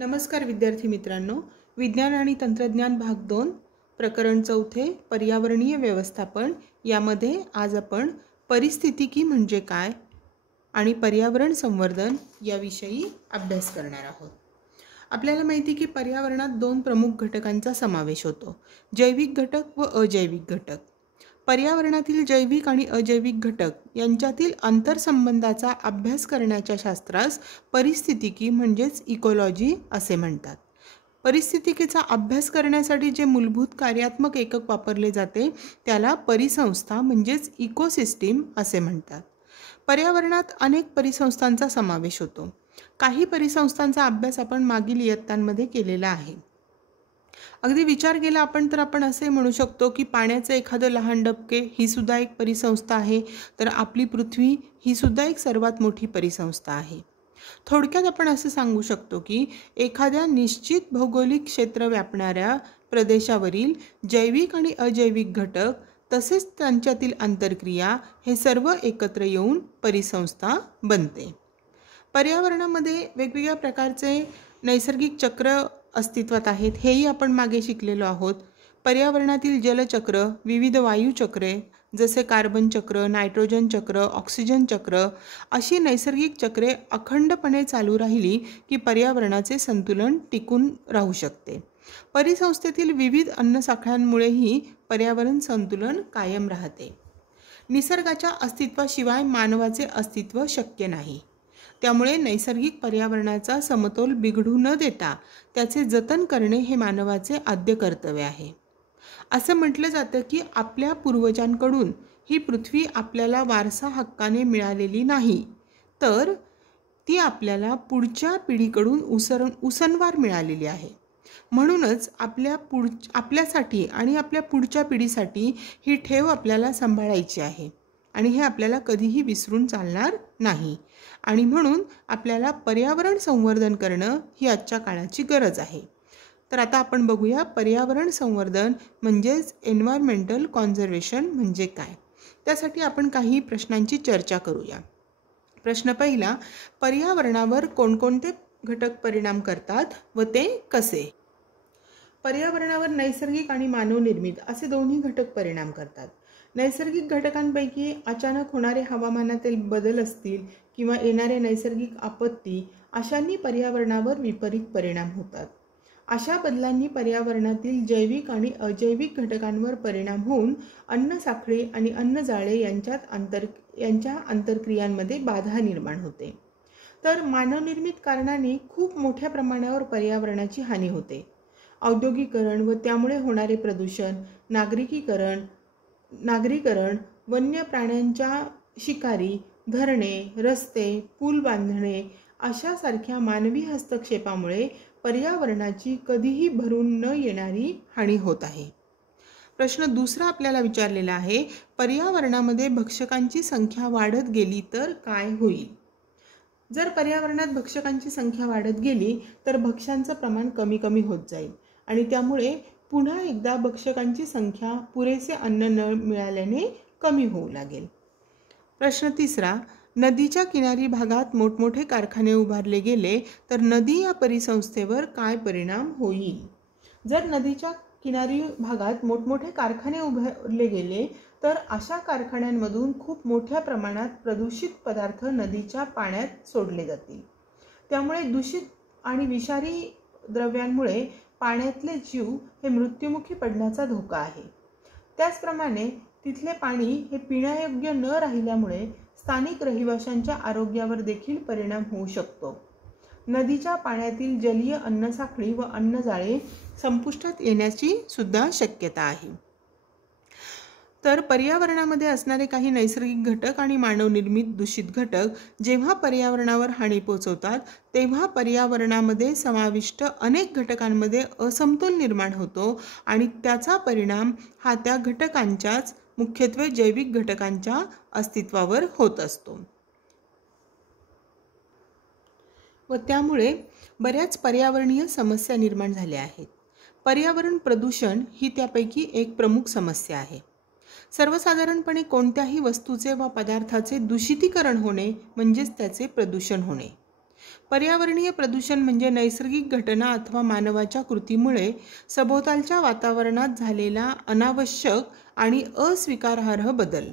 नमस्कार विद्यार्थी मित्रांनो, विज्ञान आणि तंत्रज्ञान भाग 2 प्रकरण 4 पर्यावरणीय व्यवस्थापन यामध्ये आज आपण परिस्थितिकी म्हणजे काय आणि पर्यावरण संवर्धन याविषयी अभ्यास करणार आहोत। आपल्याला माहिती की पर्यावरणात दोन प्रमुख घटकांचा समावेश होतो, जैविक घटक व अजैविक घटक। पर्यावरणातील जैविक आणि अजैविक घटक यांच्यातील आंतरसंबंधाचा अभ्यास करण्याच्या शास्त्रास परिस्थितिकी म्हणजेच इकोलॉजी असे म्हणतात। परिस्थितिकीचा अभ्यास करण्यासाठी जे मूलभूत कार्यात्मक एकक वापरले जाते त्याला परिसंस्था म्हणजेच इकोसिस्टीम असे म्हणतात। पर्यावरणात अनेक परिसंस्थांचा समावेश होतो। काही परिसंस्थांचा अभ्यास आपण मागील इयत्तांमध्ये केलेला आहे। अगदी विचार केला आपण तर आपण असे म्हणू शकतो की पाण्याचे एखादे लहान डबके ही सुद्धा एक परिसंस्था आहे, तर आपली पृथ्वी ही सुद्धा एक सर्वात मोठी परिसंस्था आहे। थोडक्यात आपण असे सांगू शकतो की एखाद्या निश्चित भौगोलिक क्षेत्र व्यापणाऱ्या प्रदेशावरील जैविक आणि अजैविक घटक तसेच त्यांच्यातील आंतरक्रिया हे सर्व एकत्र येऊन परिसंस्था बनते। पर्यावरणामध्ये वेगवेगळ्या प्रकारचे नैसर्गिक चक्र अस्तित्वात आहेत, हेही आपण मागे शिकलेलो आहोत। पर्यावरणातील जलचक्र, विविध वायुचक्रे जसे कार्बन चक्र, नायट्रोजन चक्र, ऑक्सिजन चक्र अशी नैसर्गिक चक्रे अखंडपणे चालू राहिली की पर्यावरणाचे संतुलन टिकून राहू शकते। परिसंस्थेतील विविध अन्नसाखळ्यांमुळेही पर्यावरण संतुलन कायम राहते। निसर्गाच्या अस्तित्वाशिवाय मानवाचे अस्तित्व शक्य नाही। त्यामुळे नैसर्गिक पर्यावरणाचा समतोल बिघडू न देता त्याचे जतन करणे हे मानवाचे आद्य कर्तव्य आहे। असं म्हटलं जातं की आपल्या पूर्वजांकडून ही पृथ्वी आपल्याला वारसा हक्काने मिळालेली नाही, तर ती आपल्याला पुढच्या पिढीकडून उसनवार मिळालेली आहे। म्हणूनच आपल्यासाठी आणि आपल्या पुढच्या पिढीसाठी ही ठेव आपल्याला सांभाळायची आहे आणि हे आपल्याला कधीही विसरून चालणार नाही। आणि म्हणून आपल्याला पर्यावरण संवर्धन करणं ही आजच्या काळाची गरज आहे। तर आता आपण बघूया पर्यावरण संवर्धन म्हणजेच एन्व्हायरमेंटल कॉन्झर्वेशन म्हणजे काय। त्यासाठी आपण काही प्रश्नांची चर्चा करूया। प्रश्न पहिला, पर्यावरणावर कोणकोणते घटक परिणाम करतात व ते कसे? पर्यावरणावर नैसर्गिक आणि मानवनिर्मित असे दोन्ही घटक परिणाम करतात। नैसर्गिक घटकांपैकी अचानक होणारे हवामानातील बदल असतील किंवा येणारे नैसर्गिक आपत्ती अशांनी पर्यावरणावर विपरीत परिणाम होतात। अशा बदलांनी पर्यावरणातील जैविक आणि अजैविक घटकांवर परिणाम होऊन अन्नसाखळी आणि अन्नजाळे यांच्या आंतरक्रियांमध्ये बाधा निर्माण होते। तर मानवनिर्मित कारणांनी खूप मोठ्या प्रमाणावर पर्यावरणाची हानी होते। औद्योगिकरण व त्यामुळे होणारे प्रदूषण, नागरीकरण, वन्य प्राण्यांच्या शिकारी, धरणे, रस्ते, पूल बांधणे अशासारख्या मानवी हस्तक्षेपामुळे पर्यावरणाची कधीही भरून न येणारी हानी होत आहे। प्रश्न दुसरा आपल्याला विचारलेला आहे, पर्यावरणामध्ये भक्षकांची संख्या वाढत गेली तर काय होईल? जर पर्यावरणात भक्षकांची संख्या वाढत गेली तर भक्ष्यांचं प्रमाण कमी कमी होत जाईल आणि त्यामुळे पुन्हा एकदा भक्षकांची संख्या पुरेसे अन्न न मिळाल्याने कमी होऊ लागेल। प्रश्न तिसरा, नदीच्या किनारी भागात मोठमोठे कारखाने उभारले गेले तर नदी या परिसंस्थेवर काय परिणाम होईल? जर नदीच्या किनारी भागात मोठमोठे कारखाने उभारले गेले तर अशा कारखान्यांमधून खूप मोठ्या प्रमाणात प्रदूषित पदार्थ नदीच्या पाण्यात सोडले जातील। त्यामुळे दूषित आणि विषारी द्रव्यांमुळे पाण्यातले जीव हे मृत्युमुखी पडण्याचा धोका आहे। त्याचप्रमाणे तिथले पाणी हे पिण्यायोग्य न राहिल्यामुळे स्थानिक रहिवाशांच्या आरोग्यावर देखील परिणाम होऊ शकतो। नदीच्या पाण्यातील जलीय अन्नसाखळी व अन्नजाळे संपुष्टात येण्याची सुद्धा शक्यता आहे। तर पर्यावरणामध्ये असणारे काही नैसर्गिक घटक आणि मानवनिर्मित दूषित घटक जेव्हा पर्यावरणावर हानी पोचवतात तेव्हा पर्यावरणामध्ये समाविष्ट अनेक घटकांमध्ये असमतोल निर्माण होतो आणि त्याचा परिणाम हा त्या घटकांच्याच मुख्यत्वे जैविक घटकांच्या अस्तित्वावर होत असतो व त्यामुळे बऱ्याच पर्यावरणीय समस्या निर्माण झाल्या आहेत। पर्यावरण प्रदूषण ही त्यापैकी एक प्रमुख समस्या आहे। सर्वसाधारणपणे कोणत्याही वस्तूचे व पदार्थाचे दूषितीकरण होणे म्हणजेच त्याचे प्रदूषण होणे। पर्यावरणीय प्रदूषण म्हणजे नैसर्गिक घटना अथवा मानवाच्या कृतीमुळे सभोवतालच्या वातावरणात झालेला अनावश्यक आणि अस्वीकारार्ह बदल.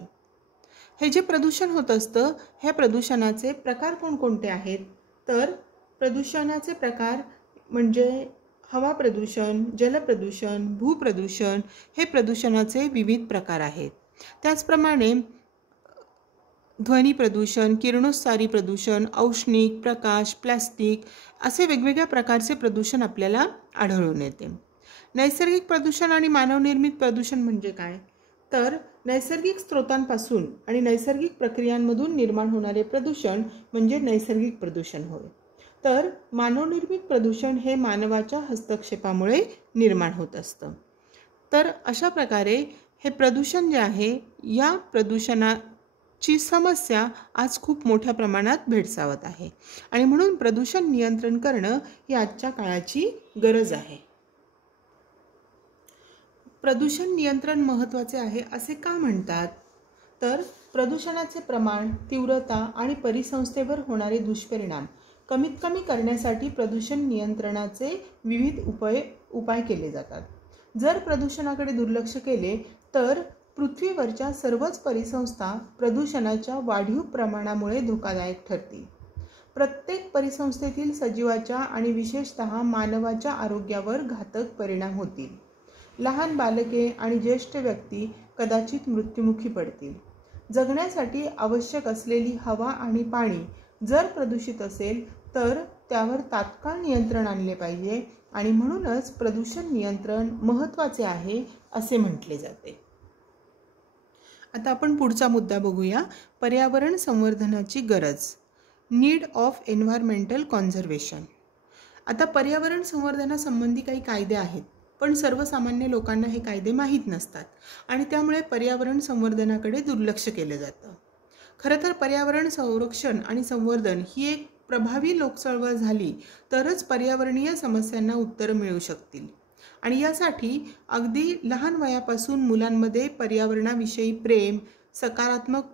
हे जे प्रदूषण होत असतं, ह्या प्रदूषणाचे प्रकार कोणकोणते आहेत? तर प्रदूषणाचे प्रकार म्हणजे हवा प्रदूषण, जलप्रदूषण, भूप्रदूषण हे प्रदूषणाचे विविध प्रकार आहेत. त्याचप्रमाणे ध्वनी प्रदूषण, किरणोत्सारी प्रदूषण, औष्णिक, प्रकाश, प्लास्टिक असे वेगवेगळ्या प्रकारचे प्रदूषण आपल्याला आढळून येते. नैसर्गिक प्रदूषण आणि मानवनिर्मित प्रदूषण म्हणजे काय? तर नैसर्गिक स्रोतांपासून आणि नैसर्गिक प्रक्रियांमधून निर्माण होणारे प्रदूषण म्हणजे नैसर्गिक प्रदूषण होय. तर मानवनिर्मित प्रदूषण हे मानवाच्या हस्तक्षेपामुळे निर्माण होत असतं. तर अशा प्रकारे हे प्रदूषण जे आहे, या प्रदूषणाची समस्या आज खूप मोठ्या प्रमाणात भेडसावत आहे आणि म्हणून प्रदूषण नियंत्रण करणं ही आजच्या काळाची गरज आहे. प्रदूषण नियंत्रण महत्त्वाचे आहे असे का म्हणतात? तर प्रदूषणाचे प्रमाण, तीव्रता आणि परिसंस्थेवर होणारे दुष्परिणाम कमीत कमी करण्यासाठी प्रदूषण नियंत्रणाचे विविध उपाय केले जातात. जर प्रदूषणाकडे दुर्लक्ष केले तर पृथ्वीवरच्या सर्वच परिसंस्था प्रदूषणाच्या वाढीव प्रमाणामुळे धोकादायक ठरतील. प्रत्येक परिसंस्थेतील सजीवाच्या आणि विशेषतः मानवाच्या आरोग्यावर घातक परिणाम होतील. लहान बालके आणि ज्येष्ठ व्यक्ती कदाचित मृत्युमुखी पडतील. जगण्यासाठी आवश्यक असलेली हवा आणि पाणी जर प्रदूषित असेल तर त्यावर तात्काळ नियंत्रण आणले पाहिजे आणि म्हणूनच प्रदूषण नियंत्रण महत्त्वाचे आहे असे म्हटले जाते. आता आपण पुढचा मुद्दा बघूया. पर्यावरण संवर्धनाची गरज, नीड ऑफ एन्व्हायरमेंटल कॉन्झर्वेशन. आता पर्यावरण संवर्धनासंबंधी काही कायदे आहेत, पण सर्वसामान्य लोकांना हे कायदे माहीत नसतात आणि त्यामुळे पर्यावरण संवर्धनाकडे दुर्लक्ष केलं जातं. खरं तर पर्यावरण संरक्षण आणि संवर्धन ही एक प्रभावी लोकचळवळ झाली तरच पर्यावरणीय समस्यांना उत्तरं मिळू शकतील आणि यासाठी अगदी लहान वयापासून मुलांमध्ये पर्यावरणाविषयी प्रेम, सकारात्मक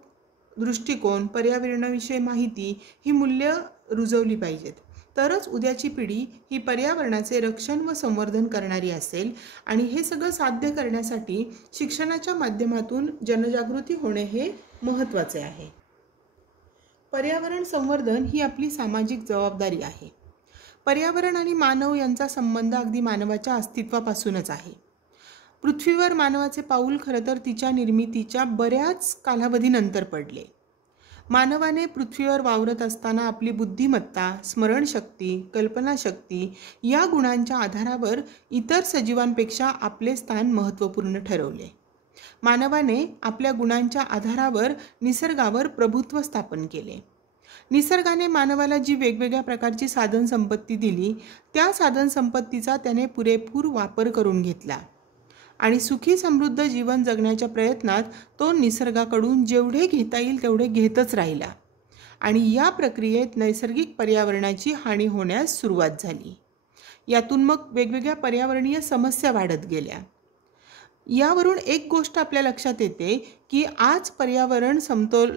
दृष्टिकोन, पर्यावरणाविषयी माहिती ही मूल्य रुजवली पाहिजेत. तरच उद्याची पिढी ही पर्यावरणाचे रक्षण व संवर्धन करणारी असेल आणि हे सगळं साध्य करण्यासाठी शिक्षणाच्या माध्यमातून जनजागृती होणे हे महत्त्वाचे आहे. पर्यावरण संवर्धन ही आपली सामाजिक जबाबदारी आहे. पर्यावरण आणि मानव यांचा संबंध अगदी मानवाच्या अस्तित्वापासूनच आहे. पृथ्वीवर मानवाचे पाऊल खरं तर तिच्या निर्मितीच्या बऱ्याच कालावधीनंतर पडले. मानवाने पृथ्वीवर वावरत असताना आपली बुद्धिमत्ता, स्मरणशक्ती, कल्पनाशक्ती या गुणांच्या आधारावर इतर सजीवांपेक्षा आपले स्थान महत्त्वपूर्ण ठरवले. मानवाने आपल्या गुणांच्या आधारावर निसर्गावर प्रभुत्व स्थापन केले. निसर्गाने मानवाला जी वेगवेगळ्या प्रकारची साधनसंपत्ती दिली, त्या साधनसंपत्तीचा त्याने पुरेपूर वापर करून घेतला आणि सुखी समृद्ध जीवन जगण्याच्या प्रयत्नात तो निसर्गाकडून जेवढे घेता येईल तेवढे घेतच राहिला आणि या प्रक्रियेत नैसर्गिक पर्यावरणाची हानी होण्यास सुरुवात झाली. यातून मग वेगवेगळ्या पर्यावरणीय समस्या वाढत गेल्या. यावरून एक गोष्ट आपल्या लक्षात येते की आज पर्यावरण समतोल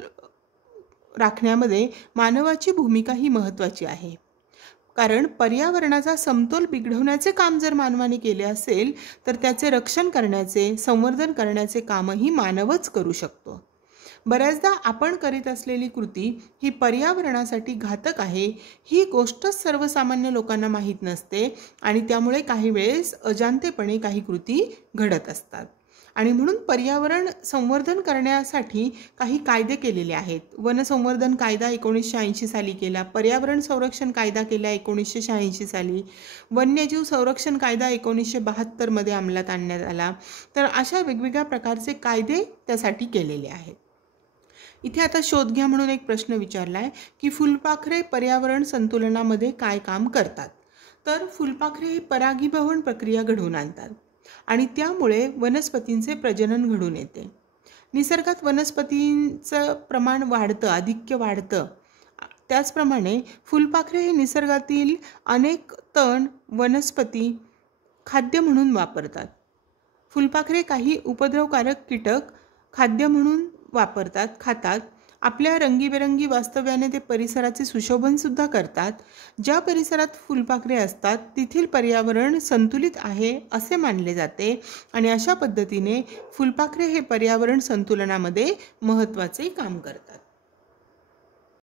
राखण्यामध्ये मानवाची भूमिका ही महत्त्वाची आहे. कारण पर्यावरणाचा समतोल बिघडवण्याचे काम जर मानवाने केले असेल तर त्याचे रक्षण करण्याचे, संवर्धन करण्याचे कामही मानवच करू शकतो. बऱ्याचदा आपण करीत असलेली कृती ही पर्यावरणासाठी घातक आहे ही गोष्टच सर्वसामान्य लोकांना माहीत नसते आणि त्यामुळे काही वेळेस अजाणतेपणे काही कृती घडत असतात आणि म्हणून पर्यावरण संवर्धन करण्यासाठी काही कायदे केलेले आहेत. वनसंवर्धन कायदा 1980 साली केला, पर्यावरण संरक्षण कायदा केला 1986 साली, वन्यजीव संरक्षण कायदा 1972 मध्ये अंमलात आणण्यात आला. तर अशा वेगवेगळ्या प्रकारचे कायदे त्यासाठी केलेले आहेत. इथे आता शोध घ्या म्हणून एक प्रश्न विचारला आहे की फुलपाखरे पर्यावरण संतुलनामध्ये काय काम करतात? तर फुलपाखरे ही परागीभवन प्रक्रिया घडवून आणतात आणि त्यामुळे वनस्पतींचे प्रजनन घडून येते. निसर्गात वनस्पतींचं प्रमाण वाढतं, आधिक्य वाढतं. त्याचप्रमाणे फुलपाखरे हे निसर्गातील अनेक तण वनस्पती खाद्य म्हणून वापरतात. फुलपाखरे काही उपद्रवकारक कीटक खाद्य म्हणून वापरतात, खातात आपल्या रंगीबेरंगी वास्तव्याने ते परिसराचे सुशोभनसुद्धा करतात. ज्या परिसरात फुलपाखरे असतात तेथील पर्यावरण संतुलित आहे असे मानले जाते आणि अशा पद्धतीने फुलपाखरे हे पर्यावरण संतुलनामध्ये महत्त्वाचे काम करतात.